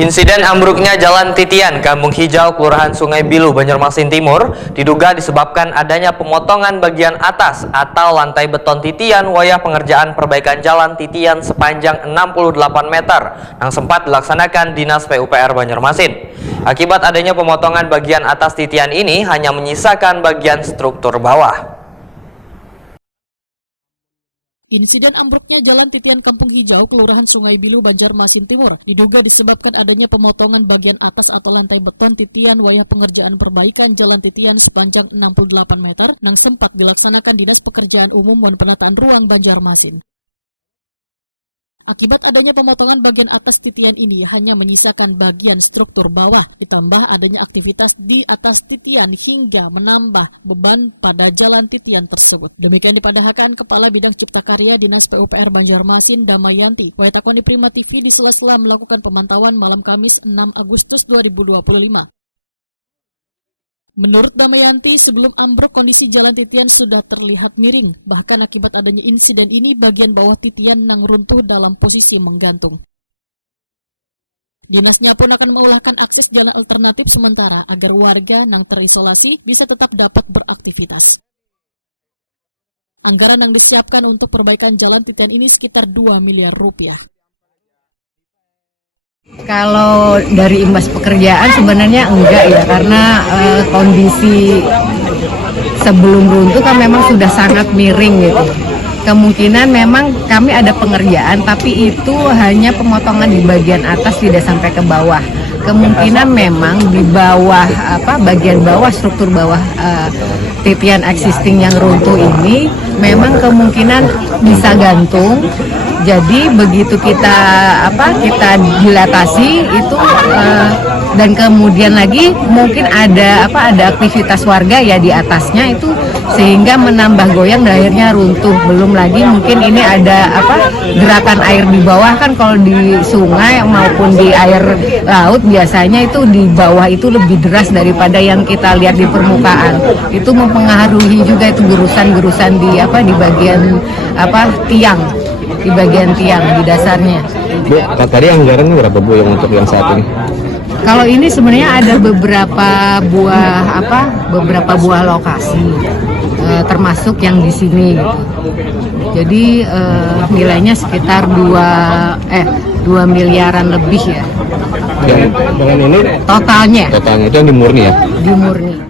Insiden ambruknya Jalan Titian, Kampung Hijau, Kelurahan Sungai Bilu, Banjarmasin Timur, diduga disebabkan adanya pemotongan bagian atas atau lantai beton titian wayah pengerjaan perbaikan Jalan Titian sepanjang 68 meter yang sempat dilaksanakan Dinas PUPR Banjarmasin. Akibat adanya pemotongan bagian atas titian ini hanya menyisakan bagian struktur bawah. Insiden ambruknya Jalan Titian Kampung Hijau, Kelurahan Sungai Bilu, Banjarmasin Timur diduga disebabkan adanya pemotongan bagian atas atau lantai beton titian wayah pengerjaan perbaikan Jalan Titian sepanjang 68 meter yang sempat dilaksanakan Dinas Pekerjaan Umum dan Penataan Ruang Banjarmasin. Akibat adanya pemotongan bagian atas titian ini hanya menyisakan bagian struktur bawah, ditambah adanya aktivitas di atas titian hingga menambah beban pada jalan titian tersebut. Demikian dipadahkan Kepala Bidang Cipta Karya Dinas PUPR Banjarmasin Damayanti, Waitakoni Prima TV di sela-sela melakukan pemantauan malam Kamis 6 Agustus 2025. Menurut Damayanti, sebelum ambruk kondisi jalan titian sudah terlihat miring. Bahkan akibat adanya insiden ini, bagian bawah titian nang runtuh dalam posisi menggantung. Dinasnya pun akan mengulahkan akses jalan alternatif sementara agar warga nang terisolasi bisa tetap dapat beraktivitas. Anggaran yang disiapkan untuk perbaikan jalan titian ini sekitar 2 miliar rupiah. Kalau dari imbas pekerjaan sebenarnya enggak ya, karena kondisi sebelum runtuh kan memang sudah sangat miring gitu. Kemungkinan memang kami ada pengerjaan, tapi itu hanya pemotongan di bagian atas, tidak sampai ke bawah. Kemungkinan memang di bawah bagian bawah, struktur bawah titian existing yang runtuh ini memang kemungkinan bisa gantung. Jadi begitu kita dilatasi itu dan kemudian lagi mungkin ada aktivitas warga ya di atasnya itu sehingga menambah goyang dan akhirnya runtuh. Belum lagi mungkin ini ada gerakan air di bawah, kan kalau di sungai maupun di air laut biasanya itu di bawah itu lebih deras daripada yang kita lihat di permukaan. Itu mempengaruhi juga itu gurusan-gurusan di bagian tiang. Di bagian tiang di dasarnya. Bu, tadi anggarannya berapa Bu yang untuk yang saat ini? Kalau ini sebenarnya ada beberapa buah lokasi, termasuk yang di sini. Gitu. Jadi nilainya sekitar 2 miliaran lebih ya. Yang dengan ini? Totalnya. Totalnya itu yang di murni ya? Di murni.